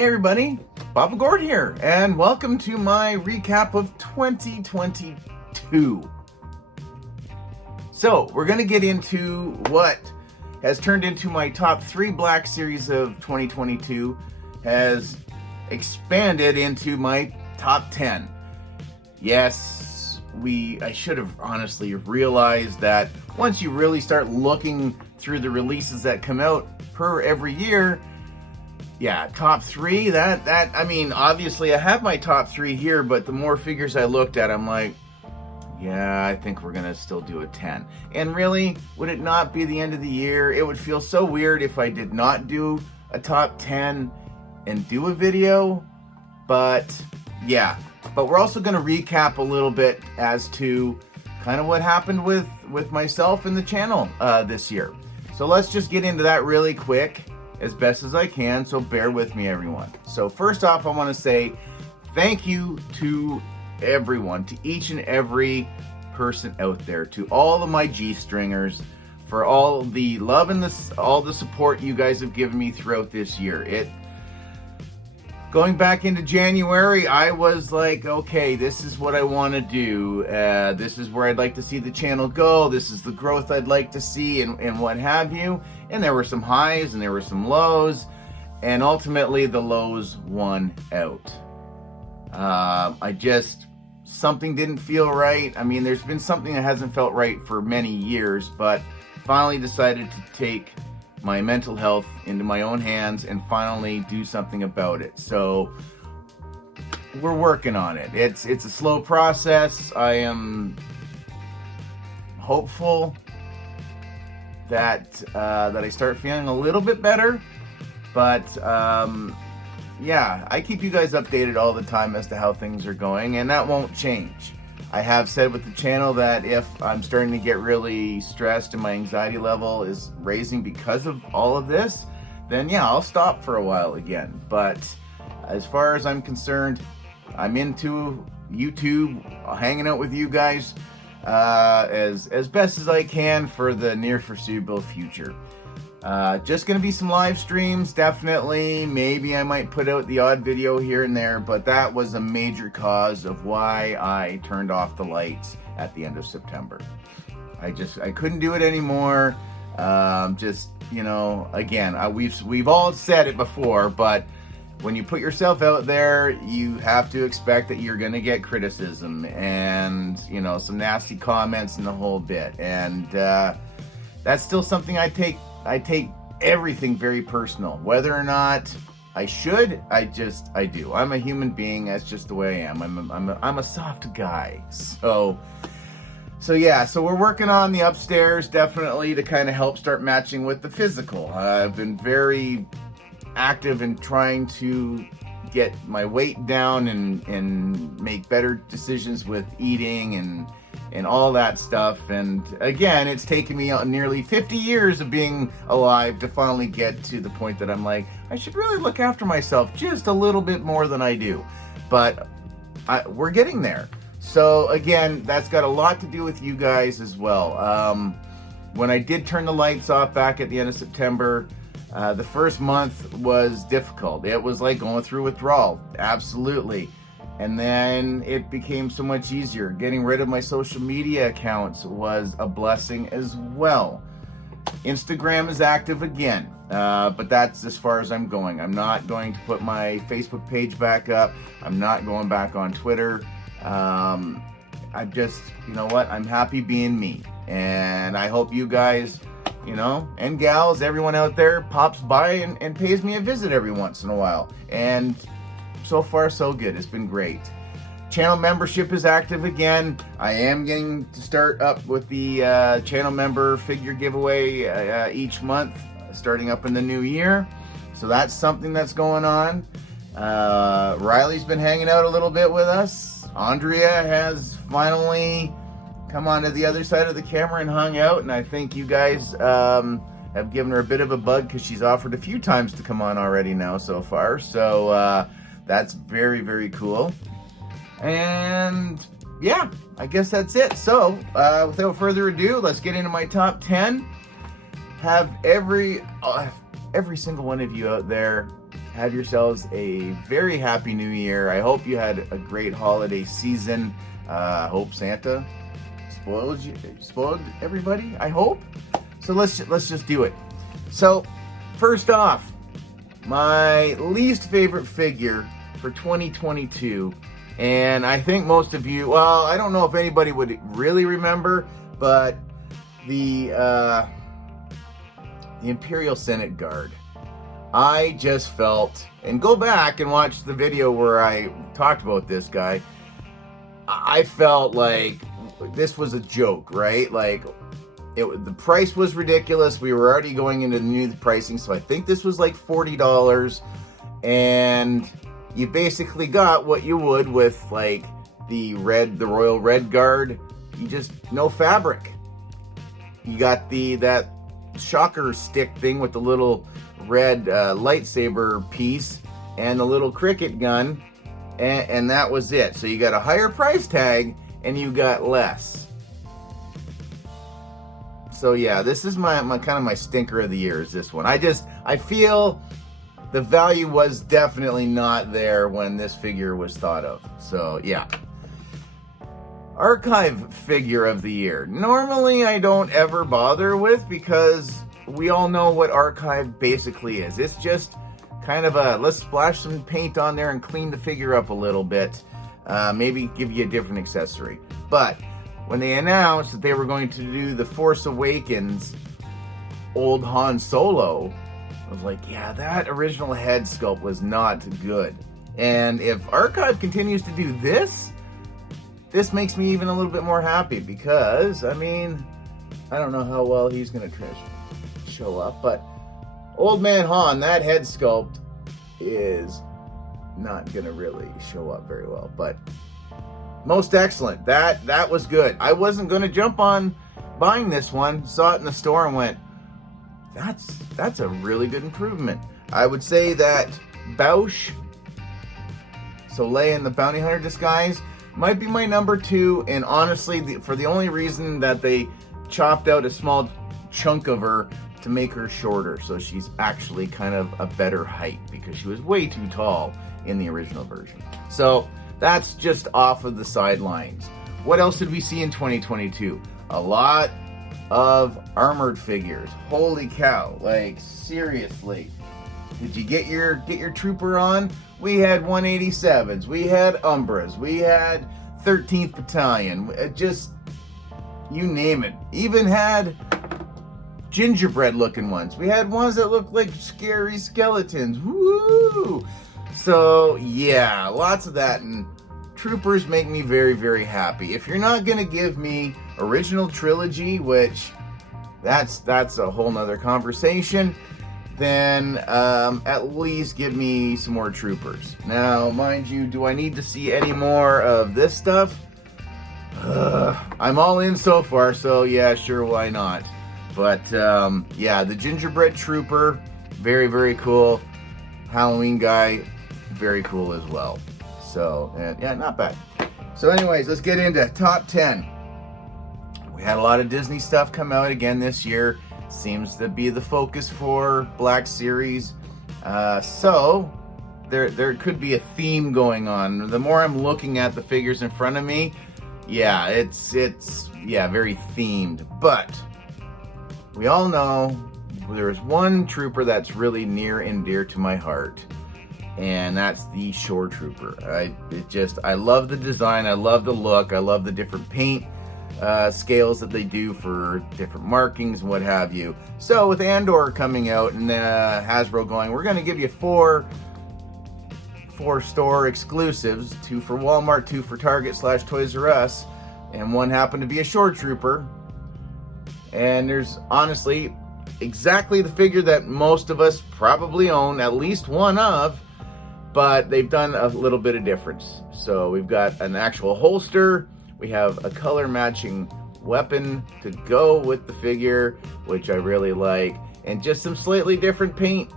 Hey everybody, Papa Gord here, and welcome to my recap of 2022. So, we're going to get into what has turned into my top 3 Black Series of 2022, has expanded into my top 10. Yes, I should have honestly realized that once you really start looking through the releases that come out per every year, yeah, top 3, I mean, obviously I have my top 3 here, but the more figures I looked at, I'm like, yeah, I think we're gonna still do a 10. And really, would it not be the end of the year? It would feel so weird if I did not do a top 10 and do a video, but yeah. But we're also gonna recap a little bit as to kind of what happened with myself and the channel this year. So let's just get into that really quick, as best as I can, so bear with me, everyone. So first off, I want to say thank you to everyone, to each and every person out there, to all of my G-stringers, for all the love and all the support you guys have given me throughout this year. Going back into January, I was like, okay, this is what I want to do. This is where I'd like to see the channel go. This is the growth I'd like to see, and what have you. And there were some highs and there were some lows, and ultimately the lows won out. Something didn't feel right. I mean, there's been something that hasn't felt right for many years, but finally decided to take my mental health into my own hands and finally do something about it. So we're working on it. It's a slow process. I am hopeful that I start feeling a little bit better, but yeah, I keep you guys updated all the time as to how things are going, and that won't change. I have said with the channel that if I'm starting to get really stressed and my anxiety level is raising because of all of this, then yeah, I'll stop for a while again. But as far as I'm concerned, I'm into YouTube, hanging out with you guys as best as I can for the near foreseeable future. Just gonna be some live streams, definitely. Maybe I might put out the odd video here and there, but that was a major cause of why I turned off the lights at the end of September. I couldn't do it anymore. Again, we've all said it before, but when you put yourself out there, you have to expect that you're gonna get criticism and, some nasty comments and the whole bit. And that's still something I take everything very personal. Whether or not I should, I do. I'm a human being. That's just the way I am. I'm a soft guy. So yeah. So we're working on the upstairs, definitely, to kind of help start matching with the physical. I've been very active in trying to get my weight down and make better decisions with eating and all that stuff. And again, it's taken me nearly 50 years of being alive to finally get to the point that I'm like, I should really look after myself just a little bit more than I do. But we're getting there. So again, that's got a lot to do with you guys as well. When I did turn the lights off back at the end of September, the first month was difficult. It was like going through withdrawal, absolutely. And then it became so much easier. Getting rid of my social media accounts was a blessing as well. Instagram is active again, but that's as far as I'm going. I'm not going to put my Facebook page back up. I'm not going back on Twitter. I'm just, I'm happy being me. And I hope you guys, and gals, everyone out there pops by and pays me a visit every once in a while. And so far, so good. It's been great. Channel membership is active again. I am getting to start up with the channel member figure giveaway each month, starting up in the new year. So that's something that's going on. Riley's been hanging out a little bit with us. Andrea has finally come onto the other side of the camera and hung out, and I think you guys have given her a bit of a bug because she's offered a few times to come on already now so far. So that's very, very cool. And yeah, I guess that's it. So without further ado, let's get into my top 10. Have every single one of you out there have yourselves a very happy new year. I hope you had a great holiday season. Hope Santa spoiled everybody, I hope. So let's just do it. So first off, my least favorite figure for 2022, and I think most of you, well, I don't know if anybody would really remember, but the Imperial Senate Guard. I just felt, and go back and watch the video where I talked about this guy, I felt like this was a joke, right? Like, the price was ridiculous. We were already going into the new pricing, so I think this was like $40, and you basically got what you would with like the Royal Red Guard. You just, no fabric. You got that shocker stick thing with the little red lightsaber piece and the little cricket gun, and that was it. So you got a higher price tag and you got less. So yeah, this is my kind of my stinker of the year is this one. I feel the value was definitely not there when this figure was thought of. So yeah. Archive figure of the year. Normally I don't ever bother with, because we all know what archive basically is. It's just kind of a, let's splash some paint on there and clean the figure up a little bit. Maybe give you a different accessory. But when they announced that they were going to do the Force Awakens old Han Solo, I was like, yeah, that original head sculpt was not good. And if Archive continues to do this makes me even a little bit more happy, because, I mean, I don't know how well he's going to show up, but Old Man Han, that head sculpt is not going to really show up very well, but most excellent. That was good. I wasn't going to jump on buying this one, saw it in the store and went, that's a really good improvement. I would say that Bausch, so Leia in the Bounty Hunter disguise, might be my number 2, and honestly, for the only reason that they chopped out a small chunk of her to make her shorter, so she's actually kind of a better height, because she was way too tall in the original version. So that's just off of the sidelines. What else did we see in 2022? A lot of armored figures. Holy cow, like seriously. Did you get your trooper on? We had 187s, we had Umbras, we had 13th Battalion, just you name it. Even had gingerbread looking ones. We had ones that looked like scary skeletons. Woo! So yeah, lots of that, and troopers make me very, very happy. If you're not gonna give me original trilogy, which that's a whole nother conversation, then at least give me some more troopers. Now, mind you, do I need to see any more of this stuff? I'm all in so far, so yeah, sure, why not? But yeah, the gingerbread trooper, very, very cool. Halloween guy, very cool as well. So, yeah, not bad. So anyways, let's get into top 10. We had a lot of Disney stuff come out again this year. Seems to be the focus for Black Series. So there could be a theme going on. The more I'm looking at the figures in front of me, yeah, it's very themed. But we all know there's one trooper that's really near and dear to my heart, and that's the Shore Trooper. I love the design, I love the look, I love the different paint scales that they do for different markings and what have you. So with Andor coming out and Hasbro going, we're going to give you four store exclusives, 2 for Walmart, 2 for Target / Toys R Us, and one happened to be a Shore Trooper. And there's honestly exactly the figure that most of us probably own at least one of, but they've done a little bit of difference. So we've got an actual holster, we have a color matching weapon to go with the figure, which I really like, and just some slightly different paint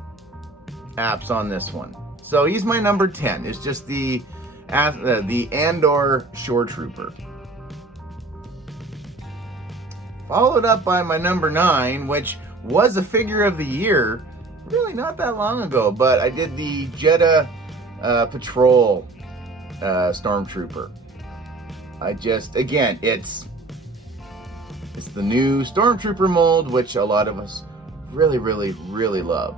apps on this one. So he's my number 10. It's just the Andor Shore Trooper. Followed up by my number 9, which was a figure of the year really not that long ago, but I did the Jeddah Patrol Stormtrooper. Again, it's the new Stormtrooper mold, which a lot of us really, really, really love.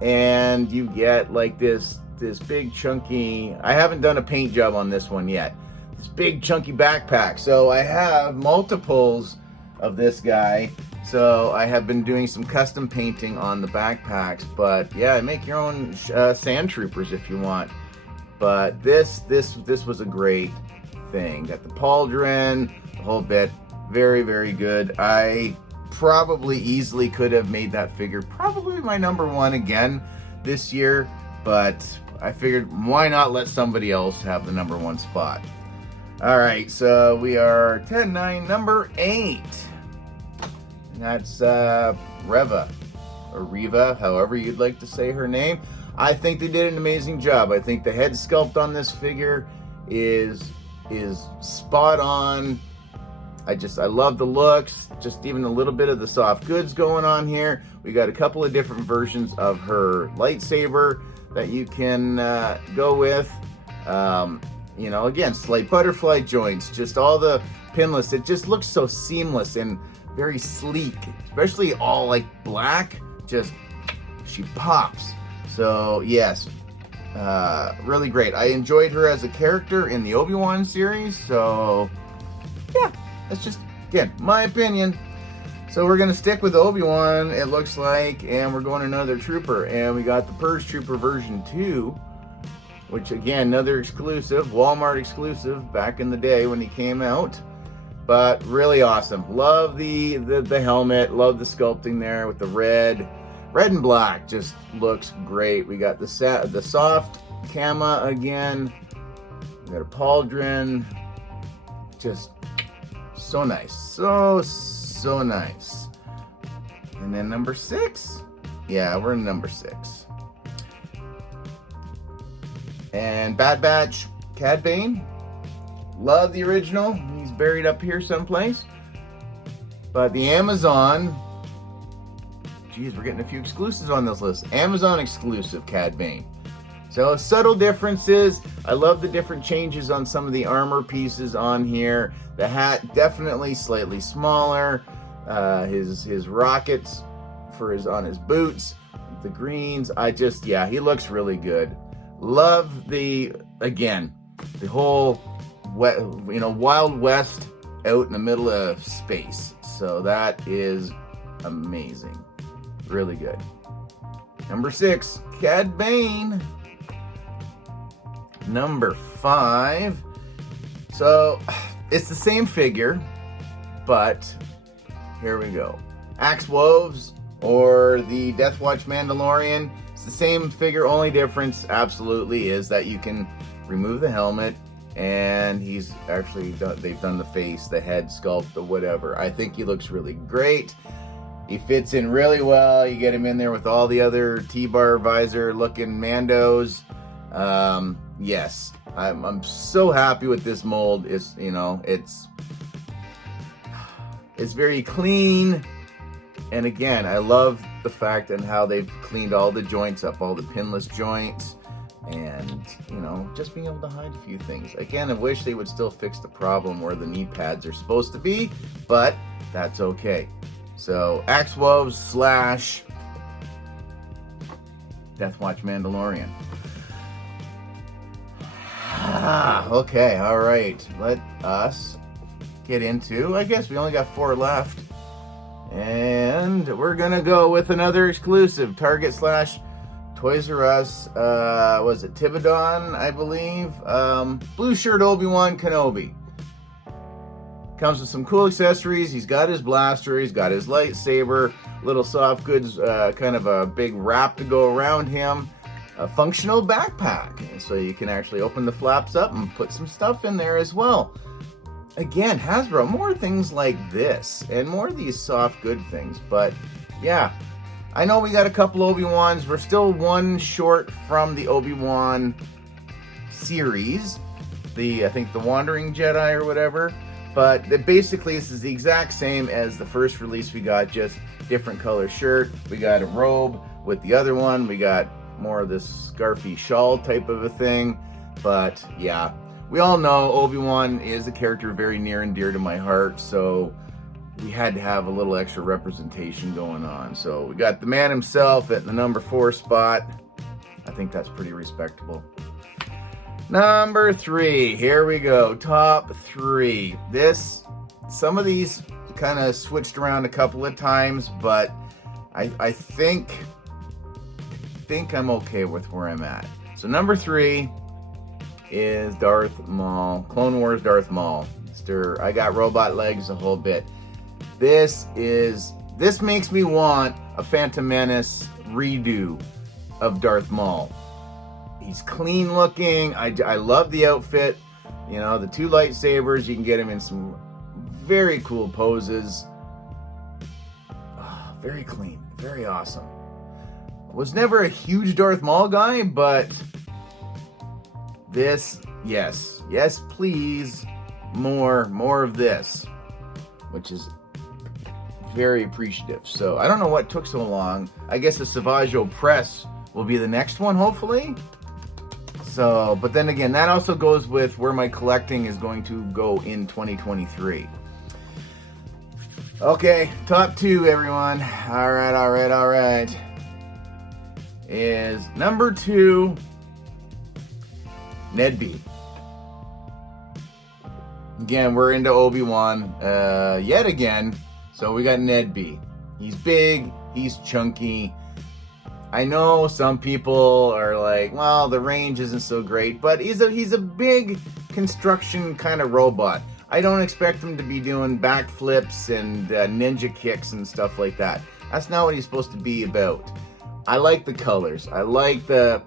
And you get like this big chunky, I haven't done a paint job on this one yet, this big chunky backpack. So I have multiples of this guy. So I have been doing some custom painting on the backpacks, but yeah, make your own sand troopers if you want. But this was a great thing. Got the pauldron, the whole bit. Very, very good. I probably easily could have made that figure probably my number one again this year, but I figured why not let somebody else have the number one spot. All right, so we are 10-9, number 8. And that's Reva, or Riva, however you'd like to say her name. I think they did an amazing job. I think the head sculpt on this figure is spot on. I love the looks, just even a little bit of the soft goods going on here. We got a couple of different versions of her lightsaber that you can go with. You know, again, slight butterfly joints, just all the pinless. It just looks so seamless and very sleek, especially all like black. Just, she pops. So yes, really great. I enjoyed her as a character in the Obi-Wan series, so yeah. That's just, again, my opinion. So we're going to stick with Obi-Wan, it looks like, and we're going another trooper. And we got the Purge Trooper version 2, which, again, another exclusive, Walmart exclusive back in the day when he came out. But really awesome. Love the helmet, love the sculpting there with the red and black. Just looks great. We got the soft cama again. We got a pauldron. Just so nice, so nice. And then number 6, yeah, we're in number 6. And Bad Batch, Cad Bane. Love the original. He's buried up here someplace. But the Amazon, geez, we're getting a few exclusives on this list. Amazon exclusive Cad Bane. So subtle differences. I love the different changes on some of the armor pieces on here. The hat definitely slightly smaller. His rockets on his boots, the greens. Yeah, he looks really good. Love the whole Wild West out in the middle of space. So that is amazing. Really good. Number 6, Cad Bane. Number 5. So it's the same figure, but here we go. Axe Woves or the Death Watch Mandalorian. It's the same figure, only difference absolutely is that you can remove the helmet and they've done the face, the head sculpt, or whatever. I think he looks really great. He fits in really well. You get him in there with all the other T-bar visor looking Mandos. Yes, I'm so happy with this mold. It's very clean, and again, I love the fact and how they've cleaned all the joints up, all the pinless joints, and just being able to hide a few things. Again, I wish they would still fix the problem where the knee pads are supposed to be, but that's okay. So Axe Woves / Death Watch Mandalorian. Okay, all right. Let us get into, I guess we only got 4 left. And we're going to go with another exclusive. Target / Toys R Us. Was it Tivadon, I believe? Blue shirt Obi-Wan Kenobi. Comes with some cool accessories. He's got his blaster. He's got his lightsaber. Little soft goods, kind of a big wrap to go around him. A functional backpack, so you can actually open the flaps up and put some stuff in there as well. Again, Hasbro, more things like this and more of these soft good things. But yeah, I know we got a couple Obi-Wans. We're still one short from the Obi-Wan series, I think the Wandering Jedi or whatever. But basically, this is the exact same as the first release we got, just different color shirt. We got a robe with the other one. We got more of this scarfy shawl type of a thing. But yeah, we all know Obi-Wan is a character very near and dear to my heart, so we had to have a little extra representation going on. So we got the man himself at the number 4 spot. I think that's pretty respectable. Number 3, here we go. Top 3. Some of these kind of switched around a couple of times, but I think I'm okay with where I'm at. So number 3 is Darth Maul, Clone Wars Darth Maul. I got robot legs a whole bit. This makes me want a Phantom Menace redo of Darth Maul. He's clean looking. I love the outfit. You know, the 2 lightsabers, you can get him in some very cool poses. Oh, very clean, very awesome. Was never a huge Darth Maul guy, but this, yes, please, more of this, which is very appreciative. So I don't know what took so long. I guess the Savaggio press will be the next one, hopefully. So, but then again, that also goes with where my collecting is going to go in 2023. Okay, top 2, everyone. All right. Is number 2, Ned B. Again, we're into Obi-Wan yet again. So we got Ned B. He's big, he's chunky. I know some people are like, well, the range isn't so great, but he's a big construction kind of robot. I don't expect him to be doing backflips and ninja kicks and stuff like that. That's not what he's supposed to be about. I like the colors. I like the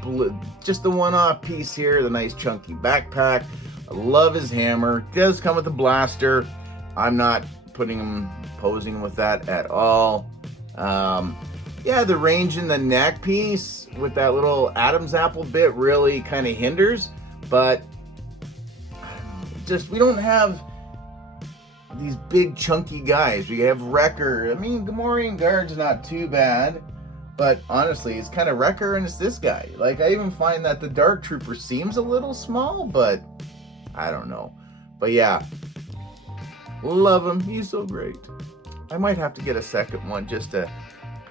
blue, just the one-off piece here, the nice chunky backpack. I love his hammer. It does come with a blaster. I'm not posing with that at all. Yeah, the range in the neck piece with that little Adam's apple bit really kind of hinders, but we don't have these big chunky guys. We have Wrecker. I mean, Gamorrean Guard's not too bad, but honestly, it's kind of Wrecker and it's this guy. Like, I even find that the Dark Trooper seems a little small, but I don't know. But yeah, love him. He's so great. I might have to get a second one just to,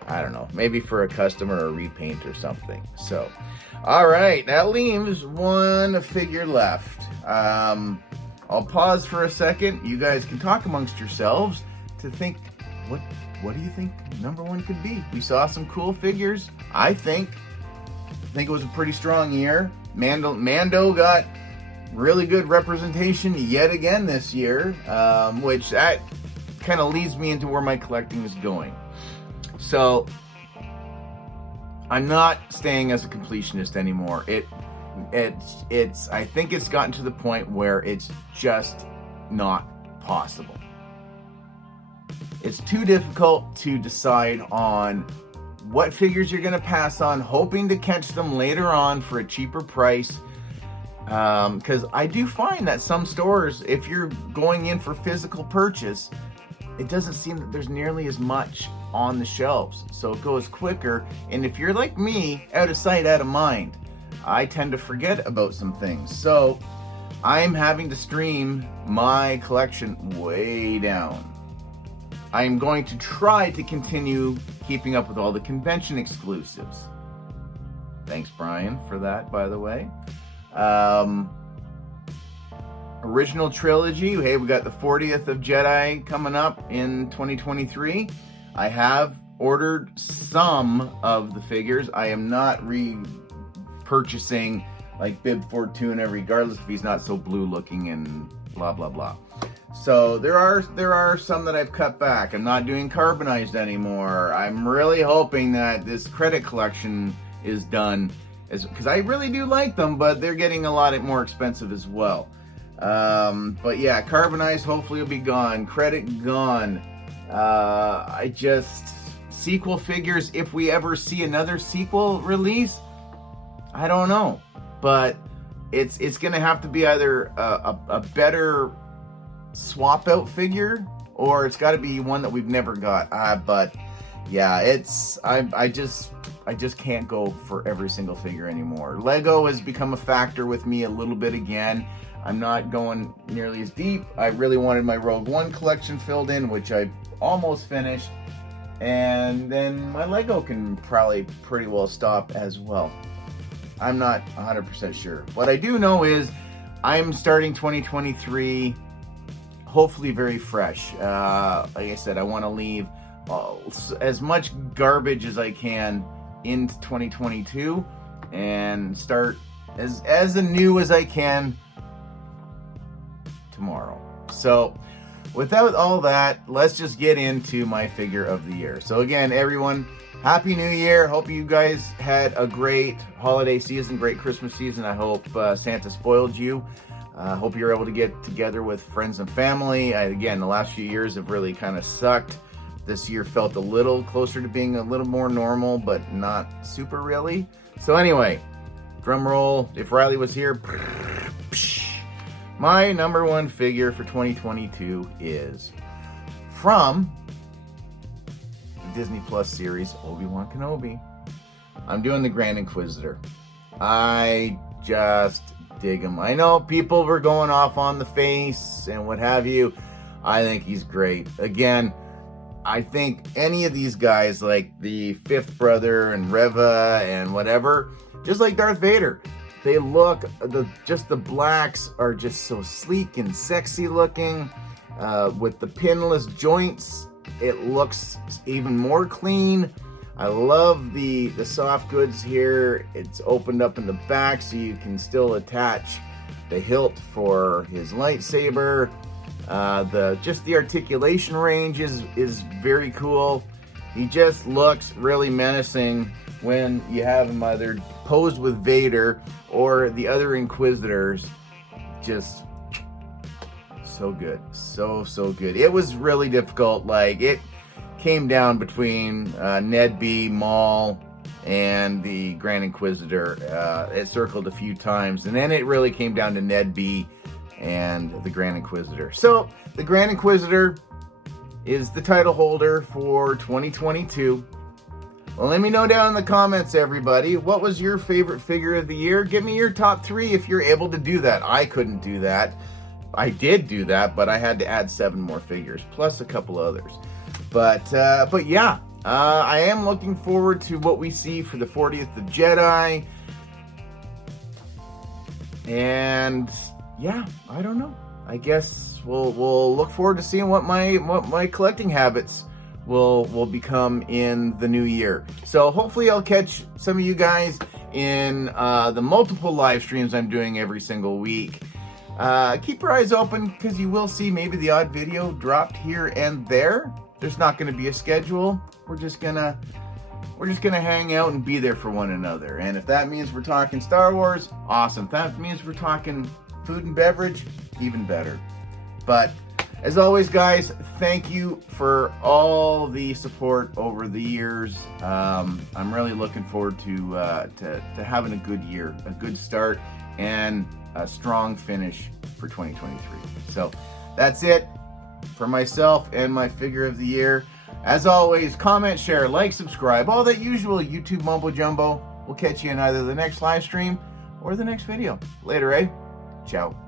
I don't know, maybe for a custom or a repaint or something. So, all right, that leaves one figure left. I'll pause for a second. You guys can talk amongst yourselves to think, what do you think number 1 could be? We saw some cool figures. I think it was a pretty strong year. Mando got really good representation yet again this year, which that kind of leads me into where my collecting is going. So I'm not staying as a completionist anymore. I think it's gotten to the point where it's just not possible. It's too difficult to decide on what figures you're going to pass on, hoping to catch them later on for a cheaper price. Because I do find that some stores, if you're going in for physical purchase, it doesn't seem that there's nearly as much on the shelves. So it goes quicker. And if you're like me, out of sight, out of mind, I tend to forget about some things. So I'm having to stream my collection way down. I'm going to try to continue keeping up with all the convention exclusives. Thanks, Brian, for that, by the way. Original trilogy. Hey, we got the 40th of Jedi coming up in 2023. I have ordered some of the figures. I am not repurchasing like Bib Fortuna, regardless if he's not so blue looking and blah blah blah. So there are some that I've cut back. I'm not doing carbonized anymore. I'm really hoping that this credit collection is done, because I really do like them, but they're getting a lot more expensive as well. But yeah, carbonized hopefully will be gone. Credit gone. Sequel figures, if we ever see another sequel release, I don't know. But it's gonna have to be either a better swap out figure, or it's got to be one that we've never got. But yeah, I just can't go for every single figure anymore. Lego has become a factor with me a little bit again. I'm not going nearly as deep. I really wanted my Rogue One collection filled in, which I almost finished. And then my Lego can probably pretty well stop as well. I'm not 100% sure. What I do know is I'm starting 2023 hopefully very fresh. Like I said, I want to leave as much garbage as I can into 2022 and start as new as I can tomorrow. So without all that, let's just get into my figure of the year. So again, everyone, Happy New Year. Hope you guys had a great holiday season, great Christmas season. I hope Santa spoiled you. Hope you're able to get together with friends and family. Again, the last few years have really kind of sucked. This year felt a little closer to being a little more normal, but not super really. So anyway, drum roll. If Riley was here, my number one figure for 2022 is from the Disney Plus series, Obi-Wan Kenobi. I'm doing the Grand Inquisitor. I just dig him. I know people were going off on the face and what have you. I think he's great. Again, I think any of these guys, like the Fifth Brother and Reva and whatever, just like Darth Vader, they look, the blacks are just so sleek and sexy looking. With the pinless joints, it looks even more clean. I love the soft goods here. It's opened up in the back so you can still attach the hilt for his lightsaber. The articulation range is very cool. He just looks really menacing when you have him either posed with Vader or the other Inquisitors. Just so good. So good. It was really difficult. Like, it came down between Ned B, Maul, and the Grand Inquisitor. It circled a few times, and then it really came down to Ned B and the Grand Inquisitor. So the Grand Inquisitor is the title holder for 2022. Well, let me know down in the comments, everybody. What was your favorite figure of the year? Give me your top 3 if you're able to do that. I couldn't do that. I did do that, but I had to add 7 more figures, plus a couple others. But yeah, I am looking forward to what we see for the 40th of Jedi. And yeah, I don't know. I guess we'll look forward to seeing what my collecting habits will become in the new year. So hopefully I'll catch some of you guys in the multiple live streams I'm doing every single week. Keep your eyes open, because you will see maybe the odd video dropped here and there. There's not going to be a schedule. We're just gonna hang out and be there for one another. And if that means we're talking Star Wars, awesome. If that means we're talking food and beverage, even better. But as always, guys, thank you for all the support over the years. I'm really looking forward to having a good year, a good start, and a strong finish for 2023. So that's it for myself and my figure of the year. As always, comment, share, like, subscribe, all that usual YouTube mumbo jumbo. We'll catch you in either the next live stream or the next video. Later, eh? Ciao.